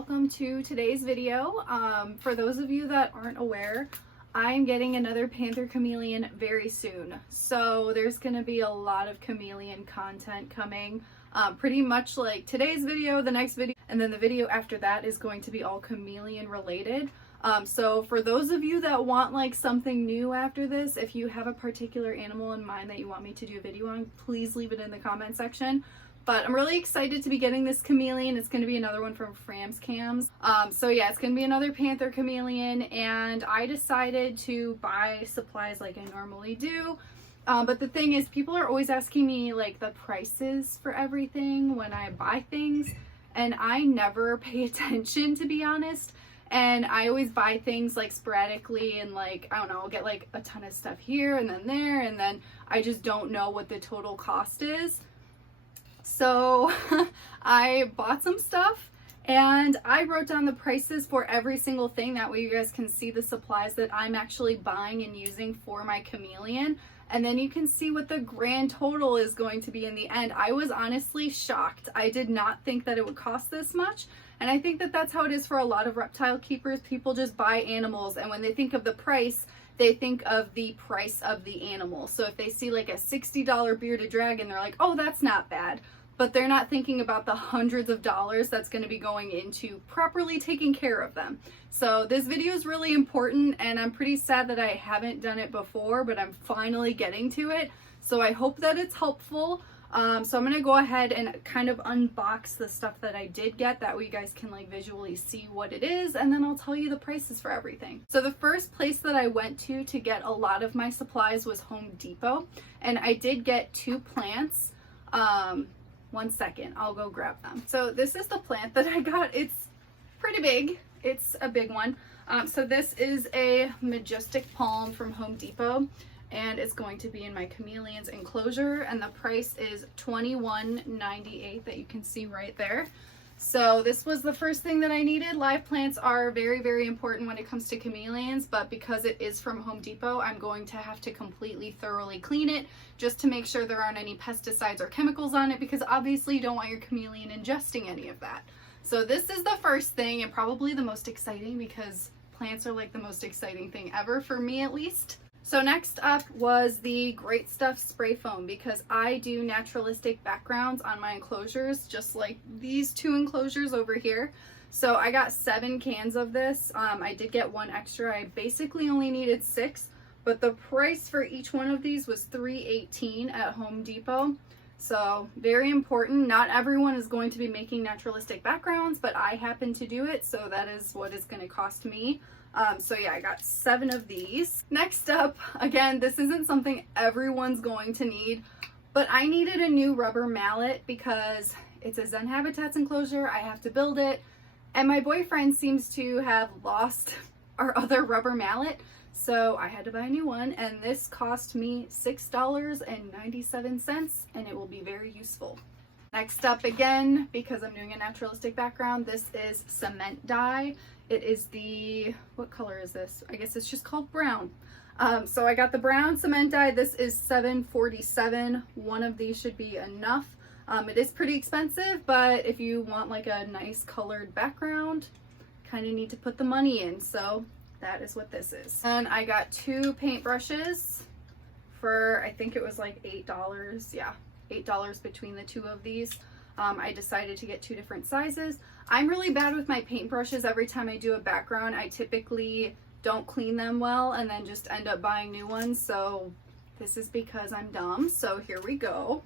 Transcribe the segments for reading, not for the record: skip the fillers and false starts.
welcome to today's video. For those of you that aren't aware, I'm getting another panther chameleon very soon. So there's going to be a lot of chameleon content coming. Pretty much like today's video, the next video, and then the video after that is going to be all chameleon related. So for those of you that want like something new after this, if you have a particular animal in mind that you want me to do a video on, please leave it in the comment section. But I'm really excited to be getting this chameleon. It's going to be another one from Fram's Cams. So yeah, it's going to be another panther chameleon, and I decided to buy supplies like I normally do. But the thing is, people are always asking me like the prices for everything when I buy things, and I never pay attention, to be honest. And I always buy things like sporadically, and like, I don't know, I'll get like a ton of stuff here and then there, and then I just don't know what the total cost is. So I bought some stuff and I wrote down the prices for every single thing. That way you guys can see the supplies that I'm actually buying and using for my chameleon. And then you can see what the grand total is going to be in the end. I was honestly shocked. I did not think that it would cost this much. And I think that that's how it is for a lot of reptile keepers. People just buy animals, and when they think of the price, they think of the price of the animal. So if they see like a $60 bearded dragon, they're like, oh, that's not bad. But they're not thinking about the hundreds of dollars that's going to be going into properly taking care of them. So this video is really important, and I'm pretty sad that I haven't done it before, but I'm finally getting to it. So I hope that it's helpful. So I'm going to go ahead and kind of unbox the stuff that I did get. That way you guys can like visually see what it is, and then I'll tell you the prices for everything. So the first place that I went to get a lot of my supplies was Home Depot, and I did get 2 plants. One second, I'll go grab them. So this is the plant that I got. It's pretty big. It's a big one. So this is a majestic palm from Home Depot, and it's going to be in my chameleon's enclosure, and the price is $21.98 that you can see right there. So this was the first thing that I needed. Live plants are very, very important when it comes to chameleons, but because it is from Home Depot, I'm going to have to completely thoroughly clean it just to make sure there aren't any pesticides or chemicals on it, because obviously you don't want your chameleon ingesting any of that. So this is the first thing, and probably the most exciting, because plants are like the most exciting thing ever, for me at least. So next up was the Great Stuff spray foam, because I do naturalistic backgrounds on my enclosures, just like these 2 enclosures over here. So I got 7 cans of this. I did get 1 extra. I basically only needed 6, but the price for each one of these was $3.18 at Home Depot. So very important. Not everyone is going to be making naturalistic backgrounds, but I happen to do it, so that is what it's going to cost me. So yeah, I got 7 of these. Next up, again, this isn't something everyone's going to need, but I needed a new rubber mallet because it's a Zen Habitats enclosure. I have to build it, and my boyfriend seems to have lost our other rubber mallet, so I had to buy a new one, and this cost me $6.97, and it will be very useful. Next up, again, because I'm doing a naturalistic background, this is cement dye. It is the, what color is this? I guess it's just called brown. So I got the brown cement dye. This is $7.47. One of these should be enough. It is pretty expensive, but if you want like a nice colored background, kind of need to put the money in. So that is what this is. And I got 2 paintbrushes for, I think it was like $8. Yeah, $8 between the 2 of these. I decided to get 2 different sizes. I'm really bad with my paintbrushes. Every time I do a background, I typically don't clean them well and then just end up buying new ones. So this is because I'm dumb. So here we go.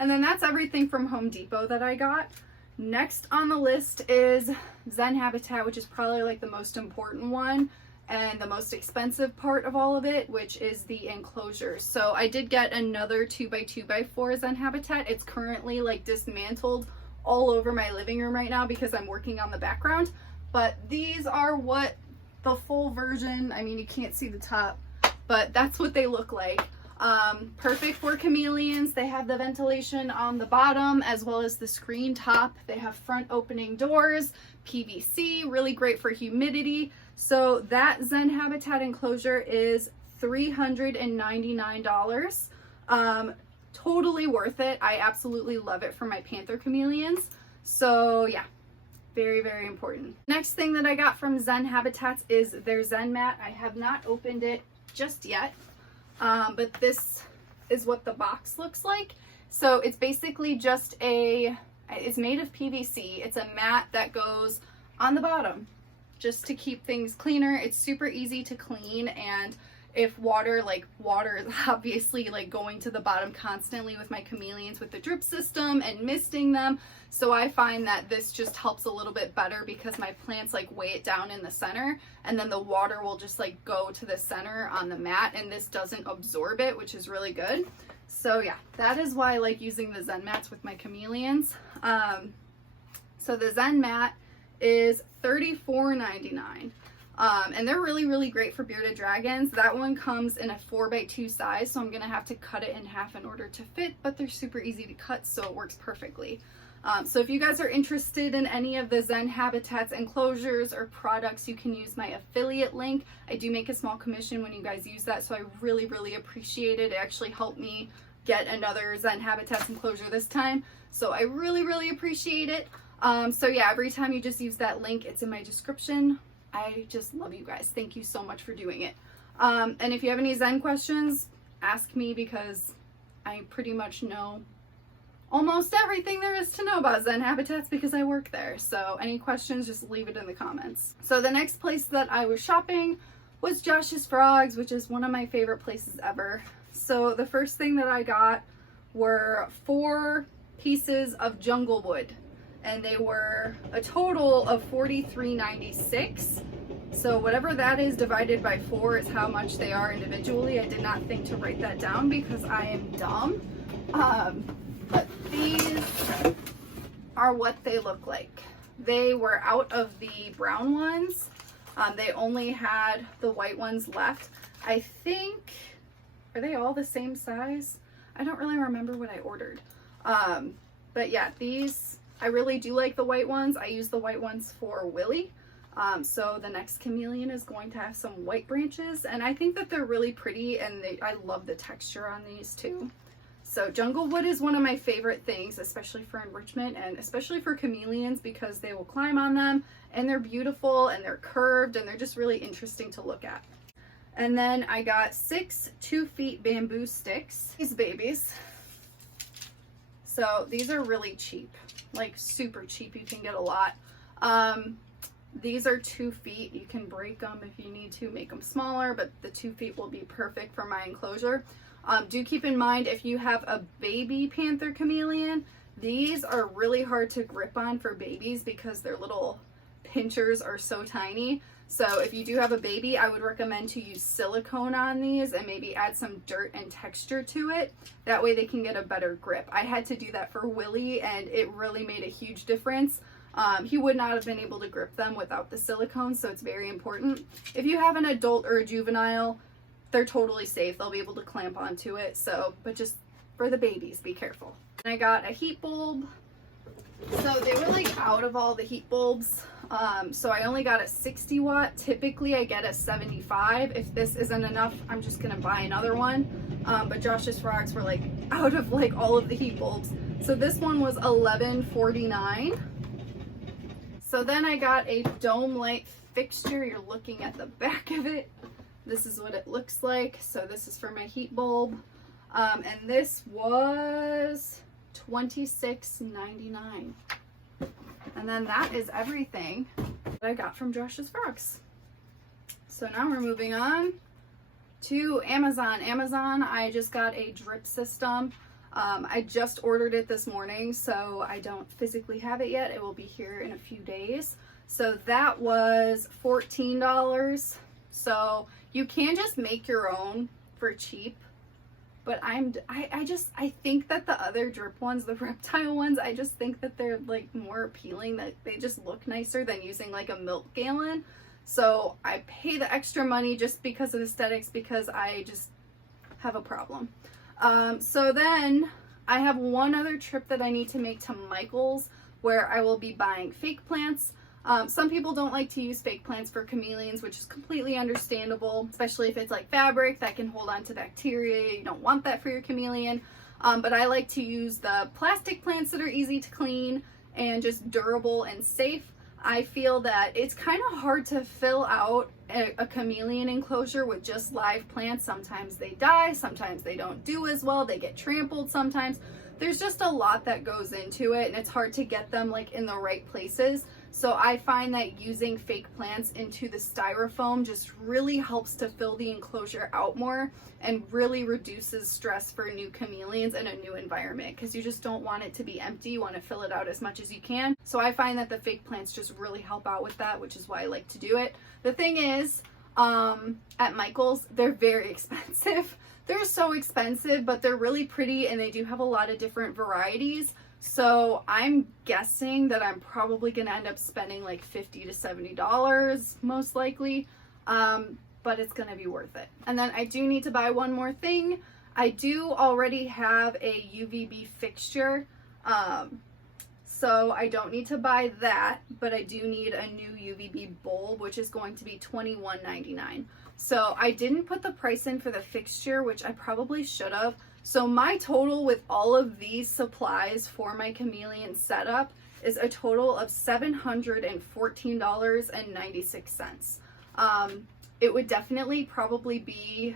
And then that's everything from Home Depot that I got. Next on the list is Zen Habitat, which is probably like the most important one and the most expensive part of all of it, which is the enclosure. So I did get another 2x2x4 Zen Habitat. It's currently like dismantled all over my living room right now because I'm working on the background, but these are what the full version, I mean, you can't see the top, but that's what they look like. Perfect for chameleons. They have the ventilation on the bottom as well as the screen top. They have front opening doors, PVC, really great for humidity. So that Zen Habitat enclosure is $399. Totally worth it. I absolutely love it for my panther chameleons. So yeah, Very, very important. Next thing that I got from Zen Habitats is their Zen mat. I have not opened it just yet, but this is what the box looks like. So it's basically just it's made of PVC. It's a mat that goes on the bottom just to keep things cleaner. It's super easy to clean, and if water is obviously like going to the bottom constantly with my chameleons with the drip system and misting them. So I find that this just helps a little bit better because my plants like weigh it down in the center, and then the water will just like go to the center on the mat, and this doesn't absorb it, which is really good. So yeah, that is why I like using the Zen mats with my chameleons. So the Zen mat is $34.99. And they're really, really great for bearded dragons. That one comes in a 4x2 size, so I'm gonna have to cut it in half in order to fit, but they're super easy to cut, so it works perfectly. So if you guys are interested in any of the Zen Habitats enclosures or products, you can use my affiliate link. I do make a small commission when you guys use that, so I really, really appreciate it. It actually helped me get another Zen Habitats enclosure this time, so I really, really appreciate it. So yeah, every time you just use that link, it's in my description. I just love you guys. Thank you so much for doing it. And if you have any Zen questions, ask me, because I pretty much know almost everything there is to know about Zen Habitats because I work there. So any questions, just leave it in the comments. So the next place that I was shopping was Josh's Frogs, which is one of my favorite places ever. So the first thing that I got were 4 pieces of jungle wood, and they were a total of $43.96. So whatever that is divided by 4 is how much they are individually. I did not think to write that down because I am dumb. But these are what they look like. They were out of the brown ones. They only had the white ones left. I think, are they all the same size? I don't really remember what I ordered. But yeah, these, I really do like the white ones. I use the white ones for Willie. So the next chameleon is going to have some white branches, and I think that they're really pretty, and I love the texture on these too. So jungle wood is one of my favorite things, especially for enrichment and especially for chameleons, because they will climb on them and they're beautiful and they're curved and they're just really interesting to look at. And then I got 6 2-feet bamboo sticks, these babies. So these are really cheap, like super cheap. You can get a lot. These are 2 feet. You can break them if you need to, make them smaller, but the 2 feet will be perfect for my enclosure. Do keep in mind, if you have a baby panther chameleon, these are really hard to grip on for babies because their little pinchers are so tiny. So if you do have a baby, I would recommend to use silicone on these and maybe add some dirt and texture to it. That way they can get a better grip. I had to do that for Willie, and it really made a huge difference. He would not have been able to grip them without the silicone, so it's very important. If you have an adult or a juvenile, they're totally safe. They'll be able to clamp onto it. So, but just for the babies, be careful. And I got a heat bulb. So they were like out of all the heat bulbs. So I only got a 60 watt. Typically I get a 75. If this isn't enough, I'm just gonna buy another one. But Josh's Frogs were like out of like all of the heat bulbs. So this one was $11.49. So then I got a dome light fixture. You're looking at the back of it. This is what it looks like. So this is for my heat bulb. And this was $26.99. And then that is everything that I got from Josh's Frogs. So now we're moving on to Amazon. Amazon, I just got a drip system. I just ordered it this morning, so I don't physically have it yet. It will be here in a few days. So that was $14. So you can just make your own for cheap, but I think that the other drip ones, the reptile ones, I just think that they're like more appealing, that they just look nicer than using like a milk gallon. So I pay the extra money just because of aesthetics, because I just have a problem. So then I have one other trip that I need to make to Michael's, where I will be buying fake plants. Some people don't like to use fake plants for chameleons, which is completely understandable, especially if it's like fabric that can hold on to bacteria. You don't want that for your chameleon. But I like to use the plastic plants that are easy to clean and just durable and safe. I feel that it's kind of hard to fill out a chameleon enclosure with just live plants. Sometimes they die, sometimes they don't do as well, they get trampled sometimes. There's just a lot that goes into it, and it's hard to get them like in the right places. So I find that using fake plants into the styrofoam just really helps to fill the enclosure out more and really reduces stress for new chameleons in a new environment, because you just don't want it to be empty. You want to fill it out as much as you can. So I find that the fake plants just really help out with that, which is why I like to do it. The thing is, at Michael's, they're very expensive. They're so expensive, but they're really pretty, and they do have a lot of different varieties. So I'm guessing that I'm probably going to end up spending like $50 to $70 most likely, but it's going to be worth it. And then I do need to buy one more thing. I do already have a UVB fixture, so I don't need to buy that, but I do need a new UVB bulb, which is going to be $21.99. So I didn't put the price in for the fixture, which I probably should have. So my total with all of these supplies for my chameleon setup is a total of $714.96. It would definitely probably be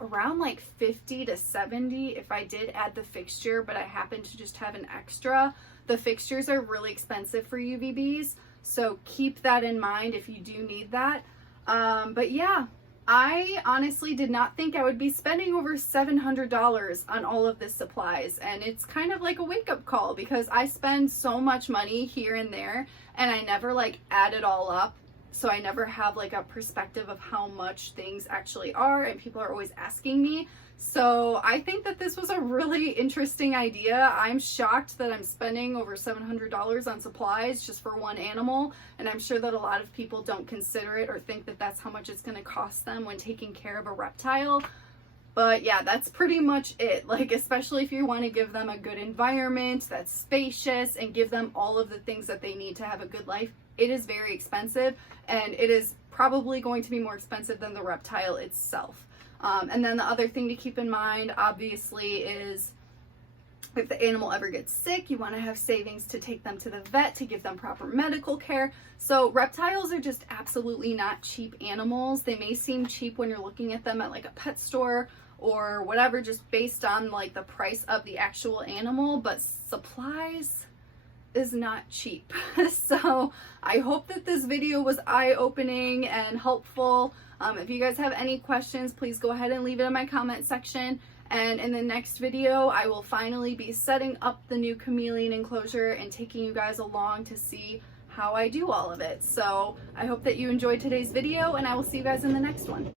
around like 50 to 70 if I did add the fixture, but I happen to just have an extra. The fixtures are really expensive for UVBs, so keep that in mind if you do need that. But yeah, I honestly did not think I would be spending over $700 on all of this supplies, and it's kind of like a wake-up call because I spend so much money here and there, and I never like add it all up, so I never have like a perspective of how much things actually are, and people are always asking me. So I think that this was a really interesting idea. I'm shocked that I'm spending over $700 on supplies just for one animal, and I'm sure that a lot of people don't consider it or think that that's how much it's going to cost them when taking care of a reptile. But yeah, that's pretty much it. Like, especially if you want to give them a good environment that's spacious and give them all of the things that they need to have a good life, it is very expensive, and it is probably going to be more expensive than the reptile itself. And then the other thing to keep in mind, obviously, is if the animal ever gets sick, you want to have savings to take them to the vet to give them proper medical care. So reptiles are just absolutely not cheap animals. They may seem cheap when you're looking at them at like a pet store or whatever, just based on like the price of the actual animal, but supplies is not cheap. So I hope that this video was eye-opening and helpful. If you guys have any questions, please go ahead and leave it in my comment section. And in the next video, I will finally be setting up the new chameleon enclosure and taking you guys along to see how I do all of it. So I hope that you enjoyed today's video, and I will see you guys in the next one.